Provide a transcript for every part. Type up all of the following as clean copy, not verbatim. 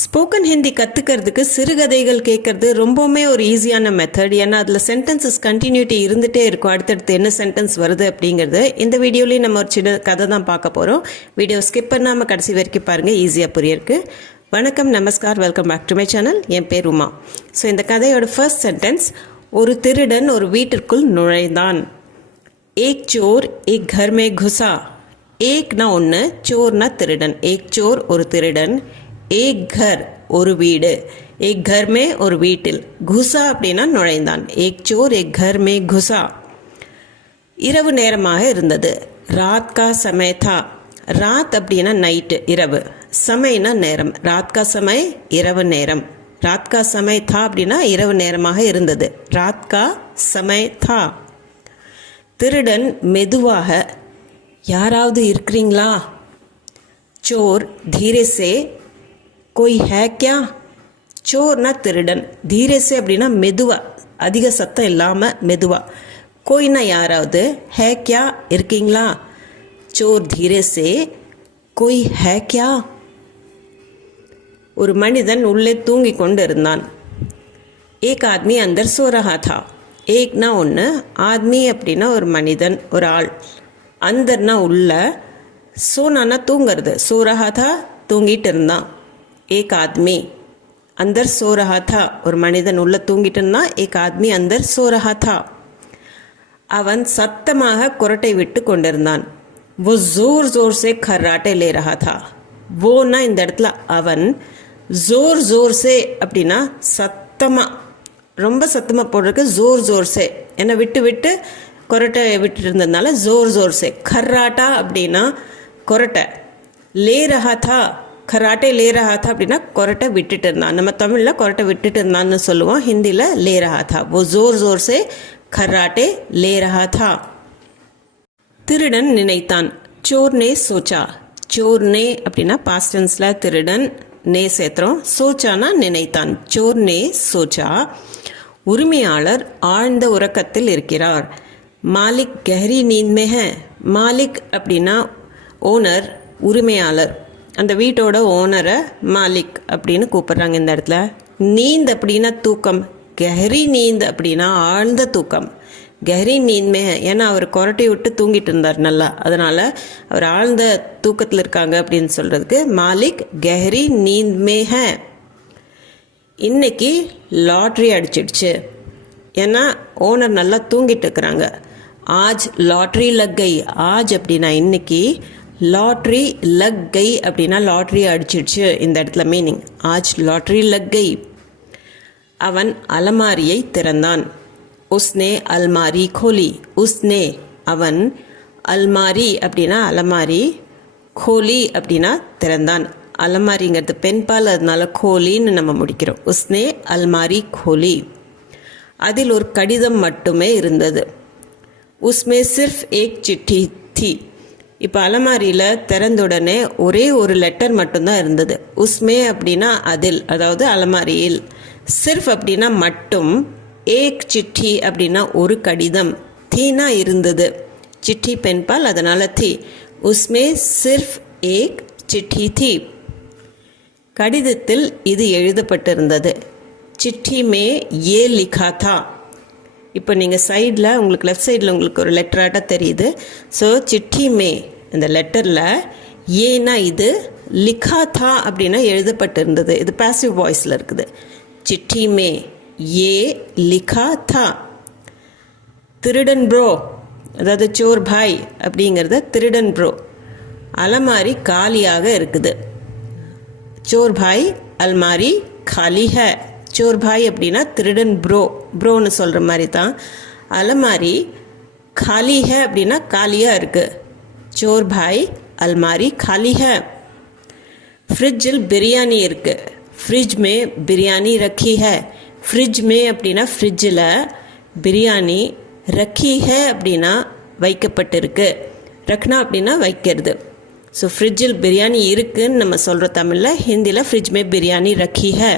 Spoken Hindi கற்றுக்கிறதுக்கு சிறுகதைகள் கேட்குறது ரொம்பவுமே ஒரு ஈஸியான மெத்தட். ஏன்னா அதில் சென்டென்சஸ் கண்டினியூட்டி இருந்துகிட்டே இருக்கும். அடுத்தடுத்து என்ன சென்டென்ஸ் வருது அப்படிங்கிறது இந்த வீடியோலேயும் நம்ம ஒரு சின்ன கதை தான் பார்க்க போகிறோம். வீடியோ ஸ்கிப் பண்ணாமல் கடைசி வரைக்கும் பாருங்கள், ஈஸியாக புரியிருக்கு. வணக்கம், நமஸ்கார், welcome back to my channel. என் பேர் உமா. ஸோ இந்த கதையோட ஃபர்ஸ்ட் சென்டென்ஸ், ஒரு திருடன் ஒரு வீட்டிற்குள் நுழைந்தான். ஏக் சோர் ஏக் घर में घुसा. ஏக்னா ஒன்று, சோர்னா திருடன். ஏக் சோர் ஒரு திருடன், ஏக் கர் ஒரு வீடு, ஏக் घर में ஒரு வீட்டில், குசா அப்படின்னா நுழைந்தான். ஏக் சோர் ஏக் घर में घुसा. இரவு நேரமாக இருந்தது. ராத் கா சமய தா. ராத் அப்படின்னா நைட்டு, இரவு. சமயனா நேரம். ராத் கா சமய இரவு நேரம். ராத் கா சமய தா அப்படின்னா இரவு நேரமாக இருந்தது. ராத் கா சமய தா. திருடன் மெதுவாக, யாராவது இருக்கிறீங்களா? சோர் धीरे से, कोई है क्या? சோர்னா திருடன், धीरे से அப்படின்னா மெதுவா, அதிக சத்தம் இல்லாமல் மெதுவா. கோய்னா யாராவது, है क्या இருக்கீங்களா? சோர் धीरे से, कोई है क्या? ஒரு மனிதன் உள்ளே தூங்கி கொண்டு இருந்தான். ஏக் ஆத்மி அந்தர் சோ ரஹா தா. ஏக்னா ஒன்று, ஆத்மி அப்படின்னா ஒரு மனிதன், ஒரு ஆள். அந்தர்னா உள்ள, சோனானா தூங்கிறது. சோ ரஹா தா தூங்கிட்டு இருந்தான். ஏக் ஆத்மி அந்தர் சோ ரஹா தா, ஒரு மனிதன் உள்ள தூங்கிட்டு இருந்தான். ஏக் ஆத்மி அந்தர் சோ ரஹா தா. அவன் சத்தமாக குரட்டை விட்டு கொண்டிருந்தான். वो जोर जोर से खर्राटे ले रहा था. வோனா இந்த இடத்துல அவன், ஜோர் ஜோர் சே அப்படின்னா சத்தமாக, ரொம்ப சத்தமாக போடுறதுக்கு ஜோர் ஜோர் சே, என்னை விட்டு விட்டு கொரட்டை விட்டுட்டு இருந்ததுனால ஜோர் ஜோர் சே. கர்ராட்டா அப்படின்னா கொரட்டை. லே ரஹா தா, கராட்டே லே ரஹா தா அப்படின்னா கொரட்டை விட்டுட்டு இருந்தான். நம்ம தமிழில் கொரட்டை விட்டுட்டு இருந்தான்னு சொல்லுவோம், ஹிந்தியில் லே ரஹா தா. वो जोर जोर से खर्राटे ले रहा था. திருடன் நினைத்தான். சோர்னே சோச்சா. சோர்னே அப்படின்னா பாஸ்ட் டென்ஸில் திருடன், நே சேர்த்துறோம். சோச்சானா நினைத்தான். சோர்னே சோச்சா. உரிமையாளர் ஆழ்ந்த உறக்கத்தில் இருக்கிறார். மாலிக் கஹரி நீந்த் மே ஹை. மாலிக் அப்படின்னா ஓனர், உரிமையாளர். அந்த வீட்டோட ஓனரை மாலிக் அப்படின்னு கூப்பிடுறாங்க இந்த இடத்துல. நீந்த் அப்படின்னா தூக்கம். கஹரி நீந்த் அப்படின்னா ஆழ்ந்த தூக்கம். கஹரி நீந்த் மே ஹை, ஏன்னா அவர் கொரட்டை விட்டு தூங்கிட்டு இருந்தார் நல்லா, அதனால் அவர் ஆழ்ந்த தூக்கத்தில் இருக்காங்க அப்படின்னு சொல்கிறதுக்கு மாலிக் கஹரி நீந்த் மே ஹை. இன்னைக்கு லாட்ரி அடிச்சிடுச்சு, ஏன்னா ஓனர் நல்லா தூங்கிட்டு இருக்கிறாங்க. ஆஜ் லாட்ரி லக் கை. ஆஜ் அப்படின்னா இன்னைக்கு, லாட்ரி லக் கை அப்படின்னா லாட்ரி அடிச்சிடுச்சு இந்த இடத்துல மீனிங். ஆஜ் லாட்ரி லக் கை. அவன் அலமாரியை திறந்தான். உஸ்னே அல்மாரி கோலி. உஸ்னே அவன், அல்மாரி அப்படின்னா அலமாரி, கோலி அப்படின்னா திறந்தான். அலமாரிங்கிறது பெண்பால், அதனால கோலின்னு நம்ம முடிக்கிறோம். உஸ்னே அல்மாரி கோலி. அதில் ஒரு கடிதம் மட்டுமே இருந்தது. உஸ்மே சிர்ஃப் ஏக் சிட்டி தி. இப்போ அலமாரியில் திறந்துடனே ஒரே ஒரு லெட்டர் மட்டும்தான் இருந்தது. உஸ்மே அப்படின்னா அதில், அதாவது அலமாரியில். சிர்ஃப் அப்படின்னா மட்டும், ஏக் சிட்டி அப்படின்னா ஒரு கடிதம், தீனா இருந்தது. சிட்டி பெண்பால், அதனால தி. உஸ்மே சிர்ஃப் ஏக் சிட்டி தி. கடிதத்தில் இது எழுதப்பட்டிருந்தது. சிட்டி மே ஏ லிखा था. இப்போ நீங்கள் சைடில், உங்களுக்கு லெஃப்ட் சைடில் உங்களுக்கு ஒரு லெட்டராட்டாக தெரியுது. ஸோ சிட்டி மே, இந்த லெட்டரில் ஏனா இது, லிखा था அப்படின்னா எழுதப்பட்டிருந்தது. இது பாசிவ் வாய்ஸில் இருக்குது. சிட்டி மே ஏ லிखा था. திருடன் ப்ரோ, அதாவது சோர் பாய் அப்படிங்கிறத திருடன் ப்ரோ. அலமாரி காலியாக இருக்குது. சோர் பாய் அல்மாரி காலி ஹை. சோர் பாய் அப்படின்னா திருடன் ப்ரோ, ப்ரோன்னு சொல்கிற மாதிரி தான். அலமாரி காலி ஹை அப்படின்னா காலியாக இருக்குது. சோர் பாய் அல்மாரி காலி ஹை. ஃப்ரிட்ஜில் பிரியாணி இருக்குது. ஃப்ரிட்ஜ் மே பிரியாணி ரக்கி ஹை. ஃப்ரிட்ஜ் மே அப்படின்னா ஃப்ரிட்ஜில், பிரியாணி, ரக்கி ஹை அப்படின்னா வைக்கப்பட்டிருக்கு. ரக்னா அப்படின்னா வைக்கிறது. ஸோ ஃப்ரிட்ஜில் பிரியாணி இருக்குன்னு நம்ம சொல்கிற தமிழில், ஹிந்தியில் ஃப்ரிட்ஜ் மே பிரியாணி ரக்கி ஹை.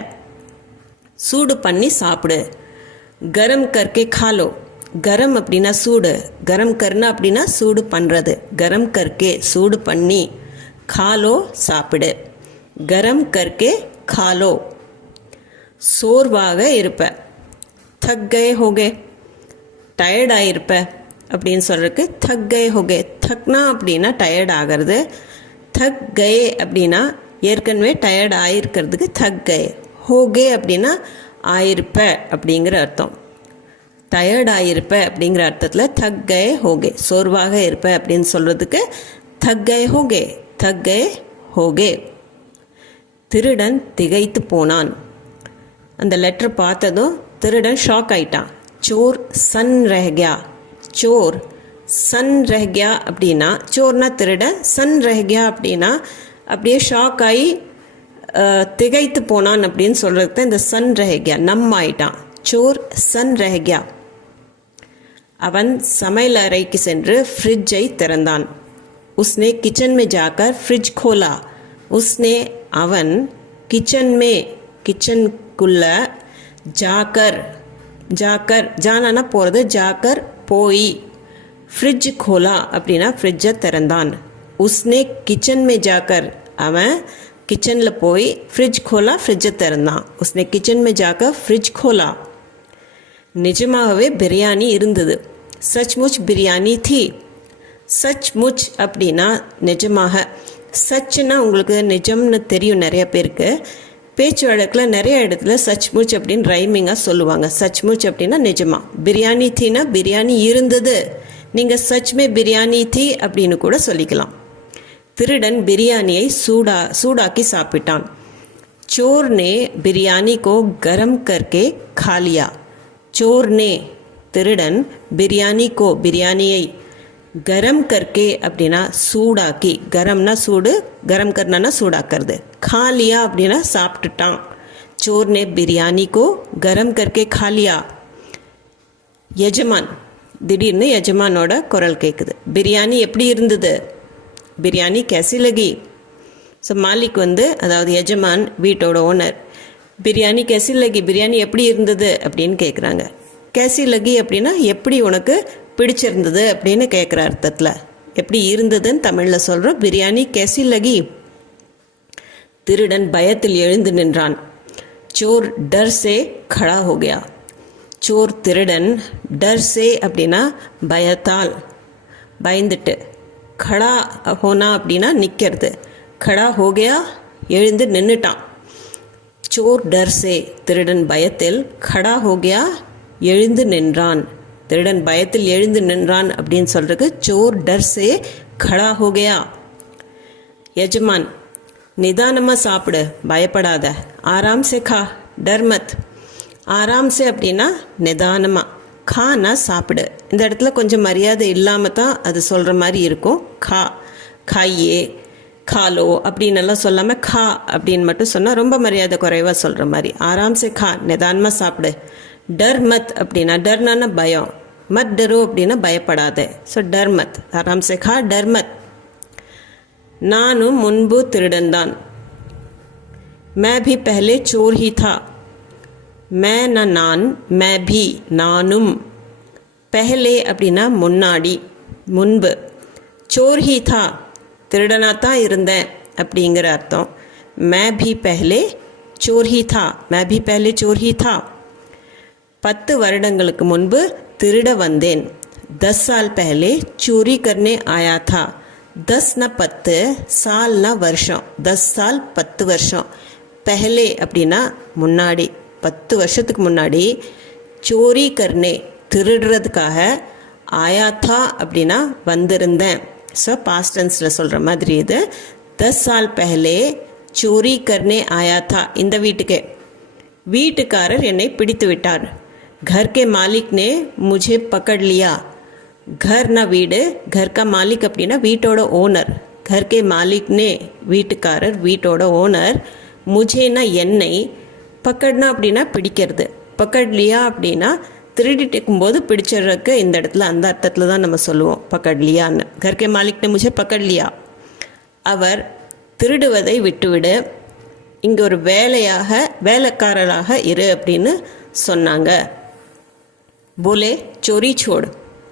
சூடு பண்ணி சாப்பிடு. கரம் கர்க்கே காலோ. கரம் அப்படின்னா சூடு, கரம் கர்னா அப்படின்னா சூடு பண்ணுறது. கரம் கர்க்கே சூடு பண்ணி, காலோ சாப்பிடு. கரம் கர்க்கே खा लो. சோர்வாக இருப்ப. थक गए होगे, டயர்ட் ஆகிருப்ப அப்படின்னு சொல்கிறதுக்கு थक गए होगे. थकना அப்படின்னா டயர்ட் ஆகிறது. थक गए அப்படின்னா ஏற்கனவே டயர்ட் ஆகிருக்கிறதுக்கு थक गए. होगे அப்படின்னா ஆயிருப்ப அப்படிங்கிற அர்த்தம். டயர்ட் ஆகிருப்ப அப்படிங்கிற அர்த்தத்தில் थक गए होगे, சோர்வாக இருப்ப அப்படின்னு சொல்கிறதுக்கு थक गए होगे, थक गए होगे. திருடன் திகைத்து போனான். அந்த லெட்டர் பார்த்ததும் திருடன் ஷாக் ஆயிட்டான். चोर सन रह गया. चोर सन रह गया அப்படின்னா चोरना திருடன், सन रह गया அப்படின்னா அப்படியே ஷாக் ஆகி திகைத்து போனான் அப்படின்னு சொல்கிறது தான் இந்த सन रह गया, நம் ஆயிட்டான். चोर सन रह गया. அவன் சமையல் அறைக்கு சென்று ஃப்ரிட்ஜை திறந்தான். उसने किचन में जाकर फ्रिज खोला. उसने அவன் கிச்சன் மே கிச்சனுக்குள்ள ஜாக்கர் ஜாக்கர் ஜானானா போகிறது, ஜாக்கர் போய், ஃப்ரிட்ஜ் கோலா அப்படின்னா ஃப்ரிட்ஜை திறந்தான். உஸ்னே கிச்சன் மே ஜாக்கர் அவன் கிச்சனில் போய் ஃப்ரிட்ஜ் கோலா ஃப்ரிட்ஜை திறந்தான். உஸ்னே கிச்சன் மே ஜாக்கர் ஃப்ரிட்ஜ் கோலா. நிஜமாகவே பிரியாணி இருந்தது. சச்முச் பிரியாணி थी. சச்முச் அப்படின்னா நிஜமாக. சச்னா உங்களுக்கு நிஜம்னு தெரியும் நிறைய பேருக்கு. பேச்சு வழக்கில் நிறைய இடத்துல சச்முச் அப்படின்னு ரைமிங்காக சொல்லுவாங்க. சச்முச் அப்படின்னா நிஜமா. பிரியாணி தீனா பிரியாணி இருந்தது. நீங்கள் சச்மே பிரியாணி தீ அப்படின்னு கூட சொல்லிக்கலாம். திருடன் பிரியாணியை சூடாக்கி சாப்பிட்டான். चोर ने बिरयानी को गरम करके खा लिया. चोर ने திருடன் பிரியாணி கோ பிரியாணியை கரம் கர்க்கே அப்படின்னா சூடாக்கி, கரம்னா சூடு, கரம் கர்னா சூடாக்கிறது. காலியா அப்படின்னா சாப்பிட்டுட்டான். चोर ने बिरयानी को गरम करके खा लिया. எஜமான், திடீர்னு எஜமானோட குரல் கேட்குது. பிரியாணி எப்படி இருந்தது? பிரியாணி கேசி லகி. ஸோ மாலிக் அதாவது எஜமான், வீட்டோட ஓனர், பிரியாணி கேசி லகி, பிரியாணி எப்படி இருந்தது அப்படின்னு கேட்குறாங்க. கேசி லகி அப்படின்னா எப்படி உனக்கு பிடிச்சிருந்தது அப்படின்னு கேட்குற அர்த்தத்தில். எப்படி இருந்ததுன்னு தமிழில் சொல்கிறோம். பிரியாணி கேசி லகி. திருடன் பயத்தில் எழுந்து நின்றான். चोर डर से खड़ा हो गया. चोर திருடன், डर से அப்படின்னா பயத்தால், பயந்துட்டு, खड़ा होना அப்படின்னா நிற்கிறது, खड़ा हो गया எழுந்து நின்றுட்டான். चोर डर से திருடன் பயத்தில், खड़ा हो गया எழுந்து நின்றான். திருடன் பயத்தில் எழுந்து நின்றான் அப்படின்னு சொல்கிறதுக்கு चोर डर से खड़ा हो गया. எஜமான், நிதானமாக சாப்பிடு, பயப்படாத. ஆராம் சே கா, டர் மத். ஆராம் சே அப்படின்னா நிதானமாக, கானா சாப்பிடு. இந்த இடத்துல கொஞ்சம் மரியாதை இல்லாமல் தான் அது சொல்கிற மாதிரி இருக்கும். கா, காயே, காலோ அப்படின்னு எல்லாம் சொல்லாமல் கா அப்படின்னு மட்டும் சொன்னால் ரொம்ப மரியாதை குறைவாக சொல்கிற மாதிரி. ஆராம் சே கா, நிதானமாக சாப்பிடு. டர் மத் அப்படின்னா, டர்னா பயம், மத் டரோ அப்படின்னா பயப்படாத. ஸோ டர் மத், ஆராம் சே கா, டர் மத். நானும் முன்பு திருடன் தான். मैं भी पहले चोर ही था. मैं ना நான், मैं भी நானும், पहले அப்படின்னா முன்னாடி, முன்பு, चोर ही था திருடனாக தான் இருந்தேன் அப்படிங்கிற அர்த்தம். मैं भी पहले चोर ही था. मैं भी पहले चोर ही था. 10 வருடங்களுக்கு முன்பு திருட வந்தேன். 10 साल पहले चोरी करने आया था. 10 ना 10, साल ना வருஷம். 10 साल 10 வருஷம். पहले அப்படின்னா முன்னாடி, 10 வருஷத்துக்கு முன்னாடி. चोरी करने திருடுறதுக்காக, आया था அப்படின்னா வந்திருந்தேன். ஸோ பாஸ்ட் டென்ஸில் சொல்கிற மாதிரி இது. 10 साल पहले चोरी करने आया था. இந்த வீட்டுக்கே வீட்டுக்காரர் என்னை பிடித்து விட்டார். घर के मालिक ने मुझे पकड़ लिया. घर ना வீடு, घर का मालिक அப்படின்னா வீட்டோட ஓனர். घर के मालिक ने வீட்டுக்காரர், வீட்டோட ஓனர். முझेனா என்னை, பக்கட்னா அப்படின்னா பிடிக்கிறது, பக்கட் லியா அப்படின்னா திருடிட்டு இருக்கும்போது பிடிச்சிடுறதுக்கு இந்த இடத்துல அந்த அர்த்தத்தில் தான் நம்ம சொல்லுவோம் பக்கட் லியான்னு. घर के मालिक ने मुझे पकड़ लिया. அவர் திருடுவதை விட்டுவிடு, இங்கே ஒரு வேலைக்காரராக இரு அப்படின்னு சொன்னாங்க. போலே चोरी छोड़,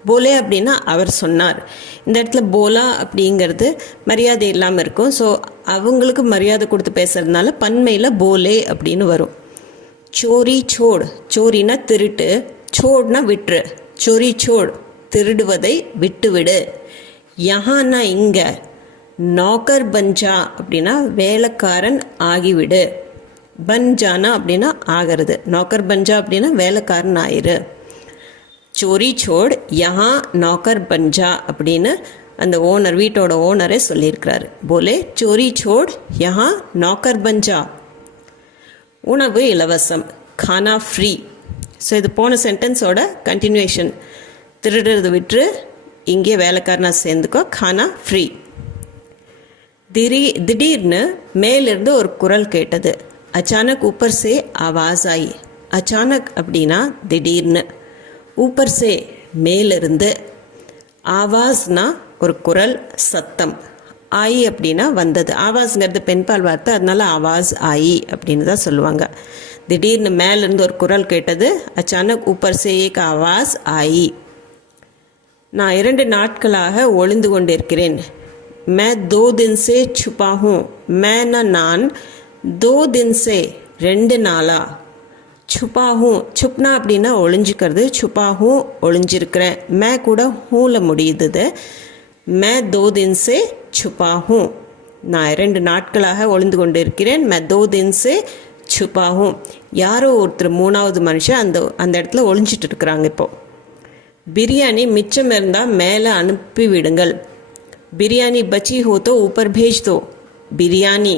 போலே அப்படின்னா அவர் சொன்னார். இந்த இடத்துல போலா அப்படிங்கிறது மரியாதை இல்லாமல் இருக்கும். ஸோ அவங்களுக்கு மரியாதை கொடுத்து பேசுறதுனால பன்மையில் போலே அப்படின்னு வரும். சோரி சோடு, சோரினா திருட்டு, சோடுனா விட்டுரு. சோரி சோடு திருடுவதை விட்டுவிடு. யஹானா இங்கே, நௌக்கர் பஞ்சா அப்படின்னா வேலைக்காரன் ஆகிவிடு. பஞ்சானா அப்படின்னா ஆகிறது, நௌக்கர் பஞ்சா அப்படின்னா வேலைக்காரன் ஆயிரு. சோரி சோட் யஹா நௌக்கர் பஞ்சா அப்படின்னு அந்த ஓனர், வீட்டோட ஓனரே சொல்லியிருக்கிறாரு. போலே சோரி சோட் யஹா நௌக்கர் பஞ்சா. உணவு இலவசம், கானா ஃப்ரீ. ஸோ இது போன சென்டென்ஸோட கண்டினியூஷன். திருடுறது விட்டு இங்கே வேலைக்காரனா சேர்ந்துக்கோ, கானா ஃப்ரீ. திடீர்னு மேலிருந்து ஒரு குரல் கேட்டது. அச்சானக் ஊப்பர் சே ஆவாஸ் ஆயி. அச்சானக் அப்படின்னா திடீர்னு, ஊப்பர் சே மேலிருந்து, ஆவாஸ்னா ஒரு குரல் சத்தம், ஆயி அப்படின்னா வந்தது. ஆவாஸ்ங்கிறது பெண்பால் வார்த்தை, அதனால ஆவாஸ் ஆயி அப்படின்னு தான் சொல்லுவாங்க. திடீர்னு மேலிருந்து ஒரு குரல் கேட்டது. அச்சானக் ஊப்பர் சே ஏக் ஆவாஸ் ஆயி. நான் 2 நாட்களாக ஒளிந்து கொண்டிருக்கிறேன். மே 2 दिन से छुपा हूँ. मैंना நான், 2 दिन से 2 நாளா, छुपा हूँ छुपना அப்படின்னா ஒளிஞ்சிக்கிறது, छुपा हूँ ஒளிஞ்சிருக்கிறேன். மே கூட ஹூல முடியுது. மே 2 दिन से छुपा हूँ, நான் 2 நாட்களாக ஒளிந்து கொண்டிருக்கிறேன். மே 2 दिन से छुपा हूँ. யாரோ ஒருத்தர், 3வது மனுஷன் அந்த இடத்துல ஒளிஞ்சிட்டு இருக்கிறாங்க. இப்போது பிரியாணி மிச்சம் இருந்தால் மேலே அனுப்பி விடுங்கள். பிரியாணி பச்சி ஹோ தோ ஊப்பர் பேஜ் தோ. பிரியாணி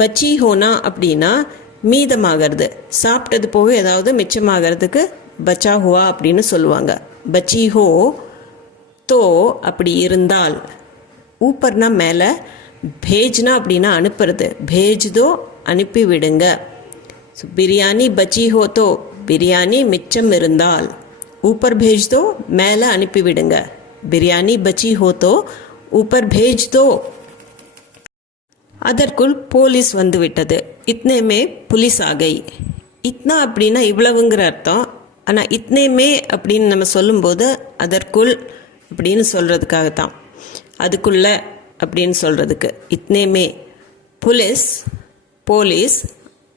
பச்சி ஹோனா அப்படின்னா மீதமாகிறது, சாப்பிட்டது போக ஏதாவது மிச்சமாகிறதுக்கு பச்சா ஹுவா அப்படின்னு சொல்லுவாங்க. பச்சி ஹோ தோ அப்படி இருந்தால், ஊப்பர்னா மேலே, பேஜ்னா அப்படின்னா அனுப்புறது, பேஜ் தோ அனுப்பி விடுங்க. ஸோ பிரியாணி பச்சி ஹோ தோ பிரியாணி மிச்சம் இருந்தால், ஊப்பர் பேஜ் தோ மேலே அனுப்பி விடுங்க. பிரியாணி பச்சி ஹோ தோ ஊப்பர் பேஜ் தோ. அதற்குள் போலீஸ் வந்து விட்டது. இத்னேமே புலிஸ் ஆகை. இத்னா அப்படின்னா இவ்வளவுங்கிற அர்த்தம். ஆனால் இத்னேமே அப்படின்னு நம்ம சொல்லும்போது அதற்குள் அப்படின்னு சொல்கிறதுக்காகத்தான், அதுக்குள்ள அப்படின்னு சொல்கிறதுக்கு. இத்னேமே புலிஸ், போலீஸ்,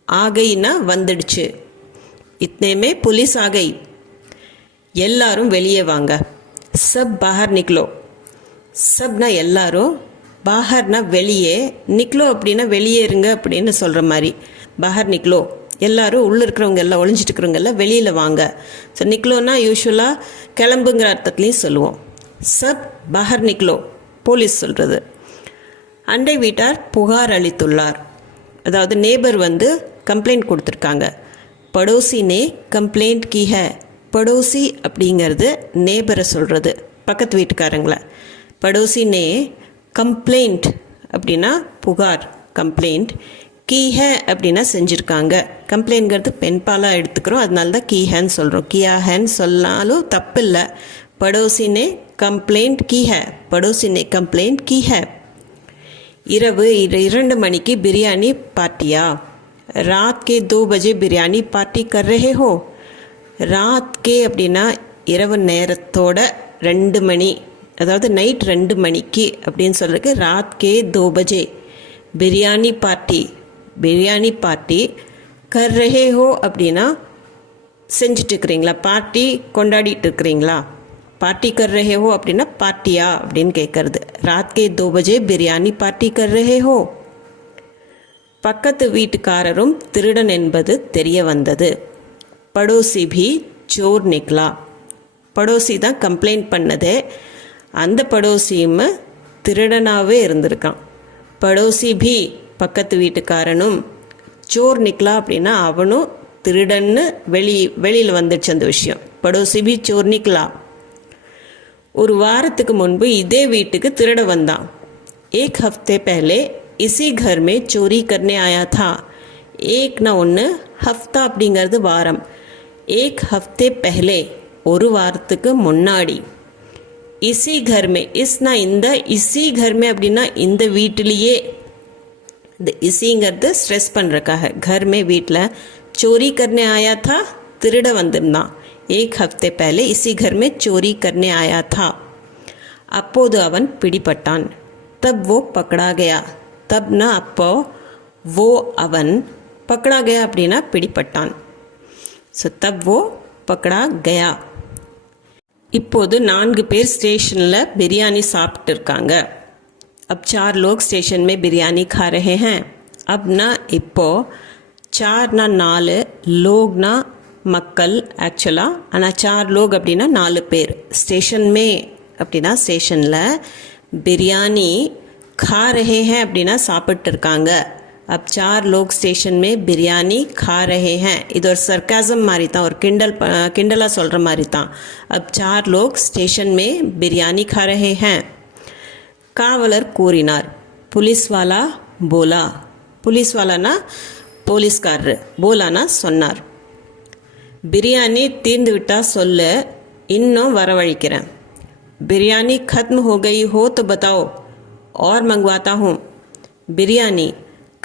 ஆகைன்னா வந்துடுச்சு. இத்னேமே புலிஸ் ஆகை. எல்லாரும் வெளியே வாங்க. சப் பாஹர் நிக்லோ. சப்னா எல்லாரும், பாஹர்னா வெளியே, நிக்லோ அப்படின்னா வெளியேறுங்க அப்படின்னு சொல்கிற மாதிரி. பாஹர் நிக்லோ, எல்லாரும் உள்ளே இருக்கிறவங்க எல்லாம், ஒளிஞ்சிட்டு இருக்கிறவங்க எல்லாம் வெளியில் வாங்க. ஸோ நிக்லோனா யூஸ்வலாக கிளம்புங்கிற அர்த்தத்துலேயும் சொல்லுவோம். சப் பாஹர் நிக்லோ போலீஸ் சொல்கிறது. அண்டை வீட்டார் புகார் அளித்துள்ளார், அதாவது நேபர் வந்து கம்ப்ளைண்ட் கொடுத்துருக்காங்க. படோசினே கம்ப்ளைண்ட் கி ஹை. படோசி அப்படிங்கிறது நேபரை சொல்கிறது, பக்கத்து வீட்டுக்காரங்களை. படோசினே கம்ப்ளைண்ட் அப்படின்னா புகார், கம்ப்ளைண்ட். கீ ஹே அப்படின்னா செஞ்சுருக்காங்க. கம்ப்ளைண்ட்ங்கிறது பெண்பாலாக எடுத்துக்கிறோம், அதனால தான் கீ ஹேன்னு சொல்கிறோம். கியா ஹேன்னு சொன்னாலும் தப்பு இல்லை. படோசினே கம்ப்ளைண்ட் கீ ஹே, படோசினே கம்ப்ளைண்ட் கீ ஹே. இரவு 2 மணிக்கு பிரியாணி பார்ட்டியா. ராத் கே 2 बजे பிரியாணி பார்ட்டி கர் ரஹே ஹோ. ராத் கே அப்படின்னா இரவு நேரத்தோட 2 மணி, அதாவது நைட் 2 மணிக்கு அப்படின்னு சொல்கிறதுக்கு ராத் கே 2 बजे பிரியாணி பார்ட்டி. பிரியாணி பார்ட்டி கர் ரஹே ஹோ அப்படின்னா செஞ்சுட்டு இருக்கிறீங்களா, பார்ட்டி கொண்டாடிட்டு இருக்கிறீங்களா. பார்ட்டி கர் ரஹே ஹோ அப்படின்னா பார்ட்டியா அப்படின்னு கேட்குறது. ராத் கே 2 बजे பிரியாணி பார்ட்டி கர் ரஹே ஹோ. பக்கத்து வீட்டுக்காரரும் திருடன் என்பது தெரிய வந்தது. படோசி भी चोर निकला. படோசி தான் கம்ப்ளைண்ட் பண்ணது, அந்த படோசியும் திருடனாகவே இருந்திருக்கான். படோசி भी பக்கத்து வீட்டுக்காரனும், சோர் நிக்லா அப்படின்னா அவனும் திருடன்னு வெளியில் வந்துடுச்சு அந்த விஷயம். படோசி भी चोर निकला. ஒரு வாரத்துக்கு முன்பு இதே வீட்டுக்கு திருட வந்தான். एक हफ्ते पहले इसी घर में चोरी करने आया था. ஏக்னா 1, ஹஃப்தா அப்படிங்கிறது வாரம். एक हफ्ते पहले ஒரு வாரத்துக்கு முன்னாடி. இசி கர்மே, இஸ்னா இந்த, இசி கர்மே அப்படின்னா இந்த வீட்டிலேயே. இந்த இசிங்கிறது ஸ்ட்ரெஸ் பண்ணுறக்காக. கர்மே வீட்டில், சோரி கர்னே ஆயா தா திருட வந்திருந்தான். एक हफ्ते पहले इसी घर में चोरी करने आया था. அப்போது அவன் பிடிபட்டான். तब वो पकड़ा गया. तब ना அப்போ वो அவன் पकड़ा गया அப்படின்னா பிடிபட்டான். ஸோ तब वो पकड़ा गया. இப்போது 4 பேர் ஸ்டேஷனில் பிரியாணி சாப்பிட்டு இருக்காங்க. अब 4 लोग स्टेशन में बिरयानी खा रहे हैं. अब ना இப்போ 4 ना 4 லோக்னா மக்கள் ஆக்சுவலாக. ஆனால் 4 லோக் அப்படின்னா 4 பேர். ஸ்டேஷன் மே அப்படின்னா ஸ்டேஷனில், பிரியாணி खा रहे हैं அப்படின்னா சாப்பிட்டு இருக்காங்க. अब 4 लोग स्टेशन में बिरयानी खा रहे हैं. இது ஒரு சர்க்காசம் மாதிரி தான், ஒரு கிண்டலாக சொல்கிற மாதிரி தான். अब 4 लोग स्टेशन में बिरयानी खा रहे हैं. காவலர் கூறினார். पुलिस वाला बोला. पुलिस वालाனா போலீஸ்காரர், போலானா சொன்னார். பிரியாணி தீர்ந்து விட்டா சொல்லு, இன்னும் வரவழைக்கிறேன். பிரியாணி खत्म हो गई हो तो बताओ और मंगवाता हूँ. பிரியாணி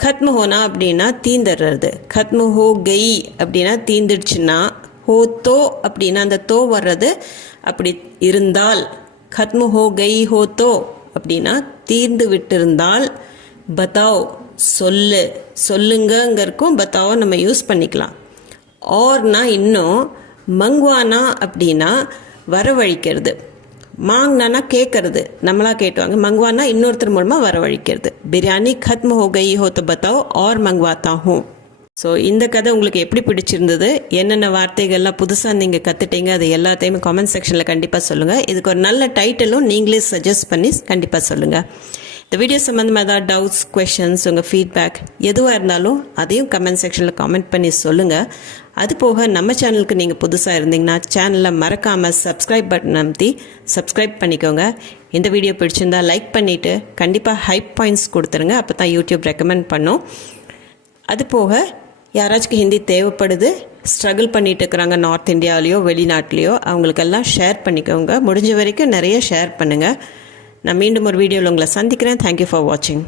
खत्म होना அப்படின்னா தீந்துடுறது, खत्म हो गई அப்படின்னா தீந்துடுச்சுன்னா, हो तो அப்படின்னா அந்த தோ வர்றது. அப்படி இருந்தால் खत्म हो गई हो तो அப்படின்னா தீர்ந்து விட்டிருந்தால், பத்தாவ் சொல்லு, சொல்லுங்கங்கிறக்கும் பத்தாவோ நம்ம யூஸ் பண்ணிக்கலாம். ஆர்னா இன்னும், மங்குவானா அப்படின்னா வரவழைக்கிறது, மாங்னானா கேட்கறது, நம்மளா கேட்டுவாங்க. மங்குவானா இன்னொருத்தர் மூலமாக வரவழைக்கிறது. பிரியாணி खत्म हो गई हो तो बताओ और मंगवाता हूँ. ஸோ இந்த கதை உங்களுக்கு எப்படி பிடிச்சிருந்தது, என்னென்ன வார்த்தைகள்லாம் புதுசாக நீங்கள் கற்றுட்டீங்க, அது எல்லாத்தையுமே காமெண்ட் செக்ஷனில் கண்டிப்பாக சொல்லுங்கள். இதுக்கு ஒரு நல்ல டைட்டிலும் நீங்களே சஜஸ்ட் பண்ணி கண்டிப்பாக சொல்லுங்கள். இந்த வீடியோ சம்மந்தமாக ஏதாவது டவுட்ஸ், கொஷின்ஸ், உங்கள் ஃபீட்பேக் எதுவாக இருந்தாலும் அதையும் கமெண்ட் செக்ஷனில் காமெண்ட் பண்ணி சொல்லுங்கள். அது போக நம்ம சேனலுக்கு நீங்கள் புதுசாக இருந்தீங்கன்னா சேனலில் மறக்காமல் சப்ஸ்கிரைப் பட்டன் அமுத்தி சப்ஸ்கிரைப் பண்ணிக்கோங்க. இந்த வீடியோ பிடிச்சிருந்தால் லைக் பண்ணிவிட்டு கண்டிப்பாக ஹைப் பாயிண்ட்ஸ் கொடுத்துருங்க, அப்போ தான் யூடியூப் ரெக்கமெண்ட் பண்ணும். அது போக யாராச்சும் ஹிந்தி தேவைப்படுது, ஸ்ட்ரகிள் பண்ணிட்டு இருக்கிறாங்க நார்த் இந்தியாவிலையோ வெளிநாட்டிலையோ, அவங்களுக்கெல்லாம் ஷேர் பண்ணிக்கோங்க. முடிஞ்ச வரைக்கும் நிறைய ஷேர் பண்ணுங்கள். நான் மீண்டும் ஒரு வீடியோவில் உங்களை சந்திக்கிறேன். தேங்க்யூ ஃபார் வாட்சிங்.